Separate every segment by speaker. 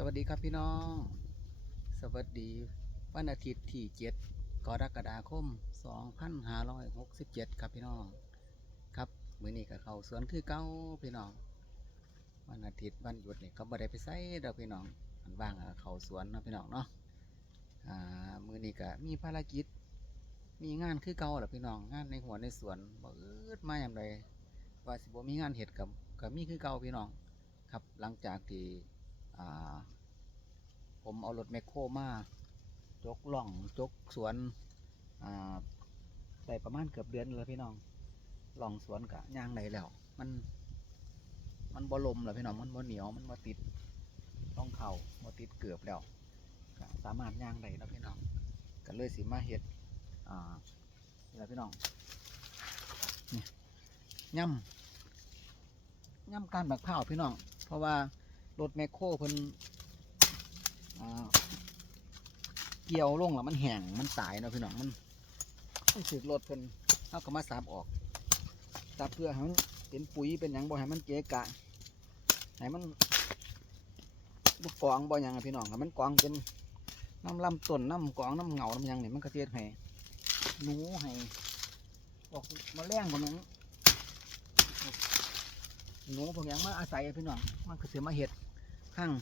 Speaker 1: สวัสดีครับพี่น้อง สวัสดีวันอาทิตย์ที่7กรกฎาคม 2567 ครับพี่น้อง ครับมื้อนี้ก็เข้าสวนคือเก้าพี่น้อง วันอาทิตย์วันหยุดนี่ก็บ่ได้ไปไสดอกพี่น้องมันว่างก็เข้าสวนเนาะพี่น้องเนาะอ่ามื้อนี้ก็มีภารกิจ มีงานคือเก่าแหละพี่น้อง งานในหัวในสวนบ่อืดมาอย่างใดว่าสิบ่มีงานเฮ็ดกับก็มีคือเก่าพี่น้อง ครับหลังจากที่ ผมเอารถแมคโครมาจกล่องจกสวนได้ประมาณเกือบเดือนแล้วพี่น้องล่องสวนกะย่างไหนแล้ว มัน มันบ่ลมแล้วพี่น้องมันบ่เหนียวมันบ่ติดต้องเข่าบ่ติดเกือบแล้วสามารถย่างได้แล้วพี่น้องก็เลยสิมาเฮ็ดอ่านี่แหละพี่น้องนี่ย่ำย่ำการบักข้าพี่น้อง เพราะว่า รถแมคโครเพิ่นเกี่ยวลงแล้วมันแห้งมันตายเนาะพี่น้องมันมันสึกรถเพิ่นเอาก็มาสับออกสับเพื่อให้มันเป็นปุ๋ยเป็นหยังบ่ให้มันเกะกะให้มันบุกกองบ่หยังอะพี่น้องให้มันกองเป็นน้ำลำต้นน้ำกองน้ำเหงาน้ำหยังเนี่ยมันก็เทียดให้หนูให้พวกมาแรงพวกนั้นหนูพวกยังมาอาศัยอะพี่น้องมันก็เสียมาเห็ด ข้าง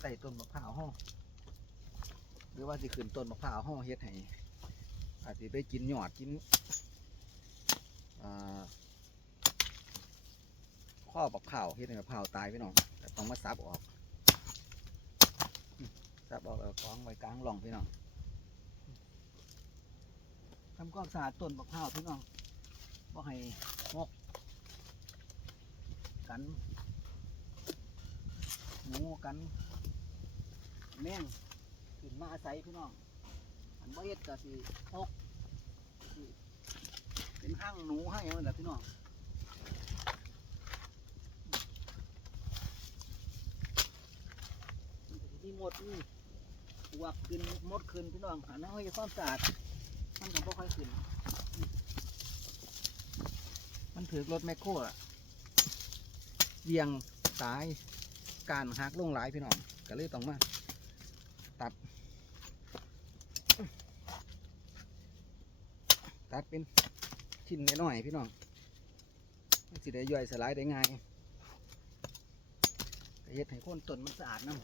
Speaker 1: ใส่ต้นมะพร้าวห้องหรือว่าสิขึ้นต้นมะพร้าวห้องเฮ็ดให้อาจสิไปกินยอดกินข้อมะพร้าวเฮ็ดให้มะพร้าวตายพี่น้องแต่ต้องมาซับออกซับออกแล้วกองไว้กลางหล่องพี่น้องทำความสะอาดต้นมะพร้าวพี่น้องบ่ให้งกกัน หนูกันแม่งขึ้นมาอาศัยพี่น้องอันบ่เฮ็ดก็สิหกสิเป็นห้างหนูให้หยังนั่นแหละพี่น้องมีหมดนี่ปวกขึ้นหมดขึ้นพี่น้องหันเอาให้ความสะอาดมันก็บ่ค่อยขึ้น มันถือรถแมคโครอะเวียงสาย การหักลงหลายพี่น้องก็เลยต้องมาตัด ตัดเป็นชิ้นน้อยๆพี่น้องสิได้ย่อยสลายได้ง่ายก็เฮ็ดให้คนต้นมันสะอาดน้ำ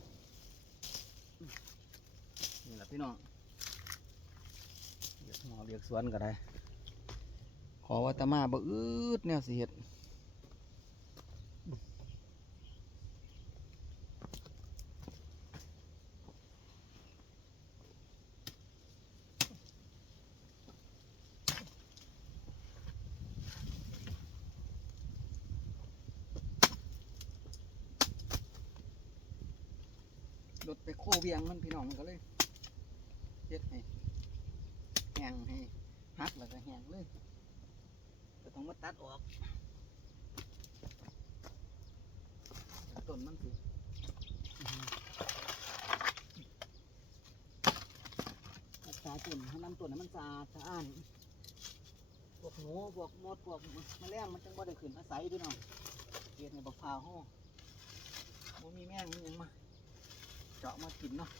Speaker 1: นี่แหละพี่น้องเรียกหมอเรียกสวนก็ได้ ขอว่าแตมาบ่อืดแนวสิเฮ็ด รถไปโคเวียงมันพี่น้องมันก็เลยเฮ็ดให้แห้งให้หักแล้วก็แห้งเลยก็ต้องมาตัดออกต้นมันสิรักษาต้นให้ลำต้นให้มันสะอาดสะอ้านพวกหนูพวกมดพวกแมลงมันจังบ่ได้ขึ้นอาศัยพี่น้องเฮ็ดให้บักพาวห้อมีแมงมีหยังมา เจาะมากินเนาะ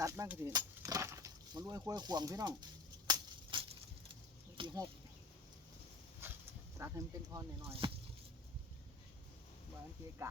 Speaker 1: ตัดบ้างก็สิมันรวยคุยขวงพี่น้องมันสีหกตัดให้มันเป็นพรหน่อยๆวางเกะกะ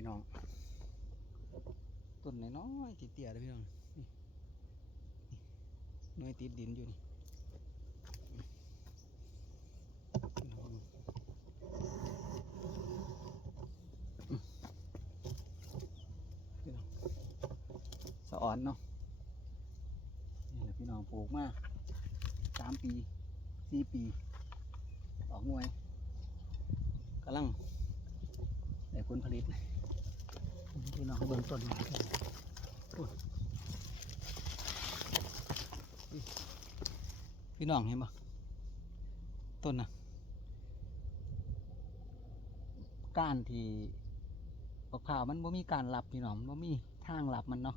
Speaker 1: พี่น้อง ต้นน้อยๆติเตี้ยเลยพี่น้องน้อยติดดินอยู่นี่พี่น้องสะอ่อนเนาะนี่แหละพี่น้องปลูกมาสามปีสี่ปี ออกหน่วยกำลังได้ผลผลิต พี่น้องเบิ่งต้นมาพี่น้องเห็นปะต้นนะก้านที่มะพร้าวมันบ่มีการหลับพี่น้องบ่มีทางหลับมันเนาะ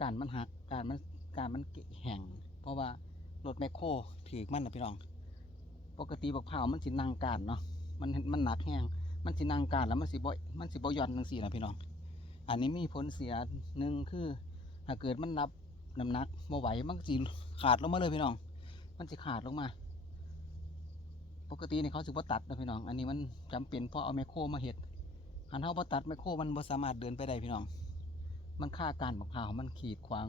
Speaker 1: การมันหักการมันการมันแห้งเพราะว่ารถแมคโครถือมันนะพี่น้อง ปกติบักพร้าวมันสินั่งการเนาะมันมันหนักแห้งมันสินั่งการแล้วมันสิบ่มันสิบ่หย่อนจังซี่นะพี่น้อง อันนี้มีผลเสียหนึ่งคือถ้าเกิดมันรับน้ำหนักบ่ไหวมันก็สิขาดลงมาเลยพี่น้อง มันสิขาดลงมา ปกติเนี่ยเขาสิบ่ตัดนะพี่น้อง อันนี้มันจำเป็นเพราะเอาแมคโครมาเฮ็ดหันเฮาบ่ตัดแมคโครมันบ่สามารถเดินไปได้พี่น้อง มันฆ่าการบักพาวมันขีดขวาง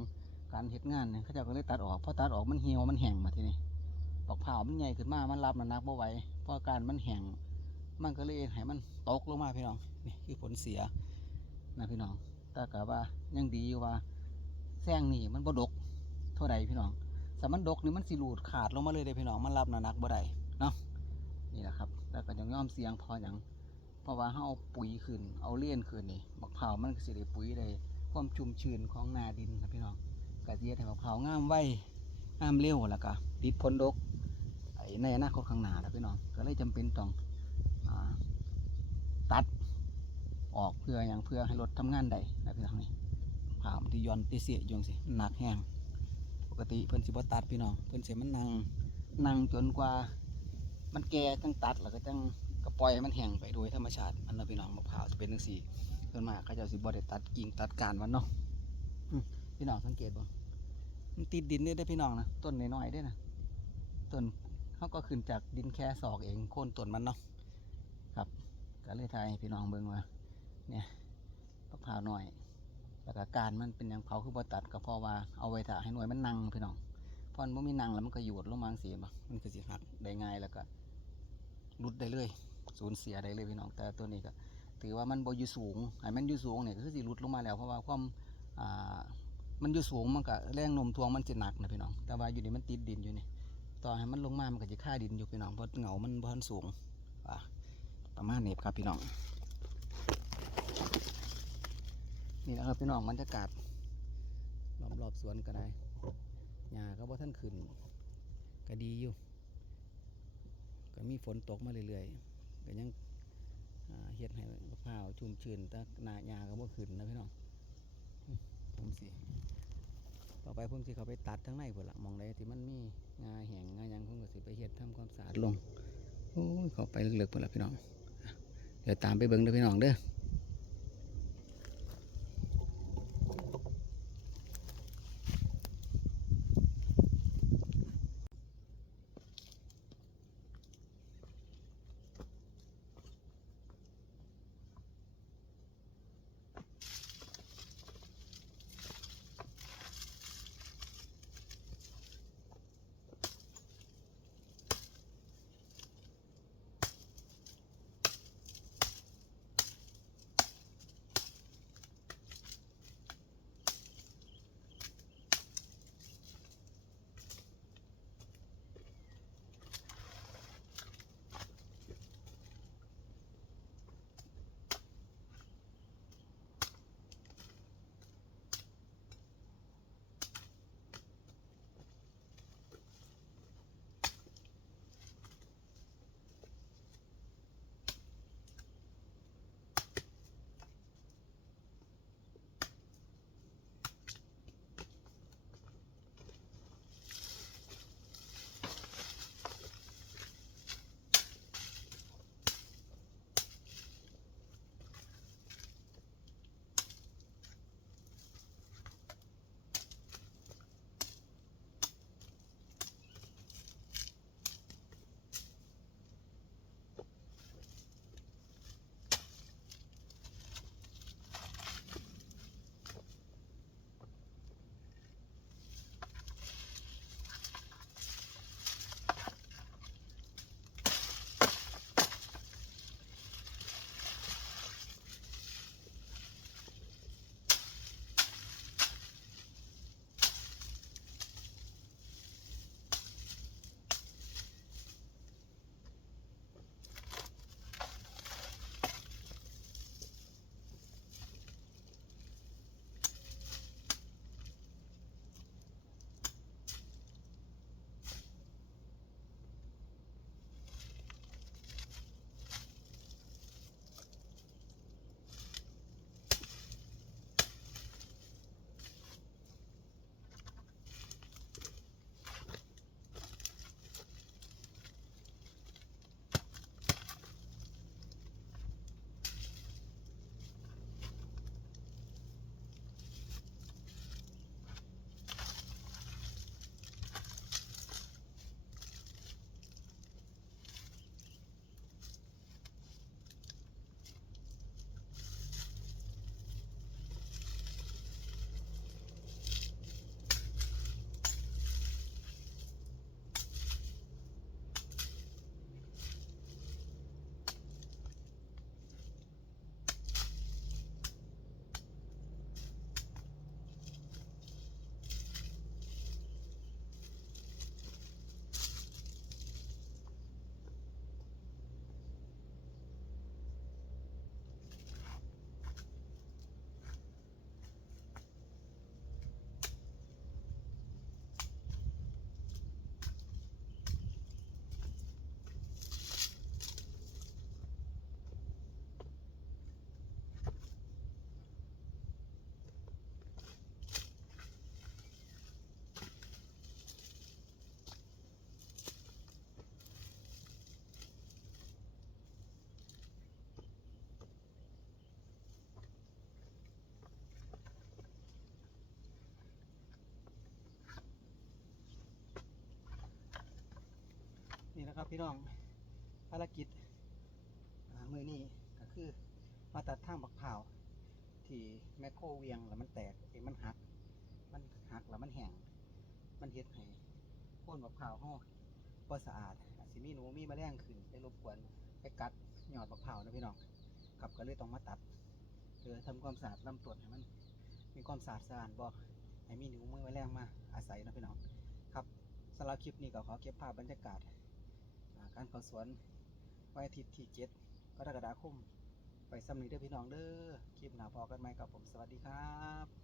Speaker 1: การเฮ็ดงานเนี่ยเขาจ้าก็เลยตัดออกพอตัดออกมันเหี่ยวมันแห้งมาทีนี้บักเผาวมันใหญ่ขึ้นมามันรับน้ำหนักบ่ไหวเพราะการมันแห้งมันก็เลยให้มันตกลงมาพี่น้องนี่คือผลเสีย นะพี่น้องแต่ก็ว่ายังดีอยู่ว่าแซงนี่มันบดกเท่าใดพี่น้องแต่มันดกนี่มันสิหลุดขาดลงมาเลยเด้พี่น้องมันรับน้ำหนักบ่ได้เนาะนี่แหละครับแล้วก็ยังย่อมเสียงพออย่างเพราะว่าเฮาเอาปุ๋ยขึ้น เอาเลี้ยนขึ้นนี่บักเผามันก็สิได้ปุ๋ยได้ความชุ่มชื้นของนาดินครับพี่น้องกะเฮ็ดให้บักเผางามไวงามเร็วแล้วก็ติดผลดกในอนาคตข้างหน้าแล้วพี่น้องก็เลยจำเป็นต้องอตัด ออกเพื่ออย่างเพื่อให้รถทำงานได้นะพี่น้องนี่ผ่ามที่ย้อนที่เสียอยจังสิหนักแห้งปกติเพิ่นสิบ่ตัดพี่น้องเพิ่นเสิมันนั่งนั่งจนกว่า มันแก่จังตัดแล้วก็จังก็ปล่อยให้มันแห้งไปโดยธรรมชาติมันนะพี่น้องมะพร้าวจะเป็นจังซี่ส่วนมากเขาจะสิบ่ได้ตัดกิ่งตัดการมันเนาะพี่น้องสังเกตบ่มันติดดินนี่ได้พี่น้องนะต้นน้อยๆเด้นะต้นเขาก็ขึ้นจากดินแค่ศอกเองโค่นต้นมันเนาะครับก็เลยทายพี่น้องเบิ่งว่า เนี่ยมะพร้าวหน่อยแล้วก็การมันเป็นอย่างเผาคือบ่ตัดก็เพราะว่าเอาไว้ถ่าให้หน่วยมันนั่งพี่น้องเพราะมันบ่มีนั่งแล้วมันก็หยุดลงมางสีบ่มันก็สิหักได้ง่ายแล้วก็รุดได้เลยสูญเสียได้เลยพี่น้องแต่ตัวนี้ก็ ถือว่ามันบ่อยู่สูงให้มันอยู่สูงเนี่ยก็คือสิรุดลงมาแล้วเพราะว่าความอ่ามันอยู่สูงมันก็แรงนมถ่วงมันสิหนักนะพี่น้อง แต่ว่าอยู่นี่มันติดดินอยู่นี่ต่อให้มันลงมามันก็จะค่าดินอยู่พี่น้องเพราะเหงามันบ่ทันสูงอะประมาณนี้ครับพี่น้อง นี่นะครับพี่น้องบรรยากาศรอบรอบๆสวนก็ได้หญ้าก็บ่ท่านขึ้นก็ดีอยู่ ก็มีฝนตกมาเรื่อยๆก็ยังเฮ็ดให้มะพร้าวชุ่มชื้นแต่หน้าหญ้าก็บ่ขึ้นนะพี่น้องผมสิต่อไปผมสิเขาไปตัดทั้งในพุ่นละมองใดที่มันมีงาแห้งงาหยังผมก็สิไปเฮ็ดทำความสะอาดลงโอ้ยเขาไปเลึกๆพุ่นละพี่น้องเดี๋ยวตามไปเบิ่งเด้อพี่น้องเด้อ นี่นะครับพี่น้องภารกิจมือนี้ก็คือมาตัดทางบักเผาวที่แมคโครเวียงแล้วมันแตกเองมันหัก มันหักแล้วมันแห้งมันเฮ็ดให้โค่นบักเผาวห้อบ่สะอาดสิมีหนูมีแมลงขึ้นไปรบกวนไปกัดหยอดบักเผาวนะพี่น้องครับก็เลยต้องมาตัดเพื่อทำความสะอาดลำต้นให้มันมีความสะอาดสะอาดบ่ให้มีหนูมือแมลงมาอาศัยนะพี่น้องครับสำหรับคลิปนี้ก็ขอเก็บภาพบรรยากาศ การเขาสวนวันอาทิตย์ที่7กรกฎาคม ไปซ้ำนีเด้อพี่น้องเด้อคลิปหน้าพอกันไหมกับผมสวัสดีครับ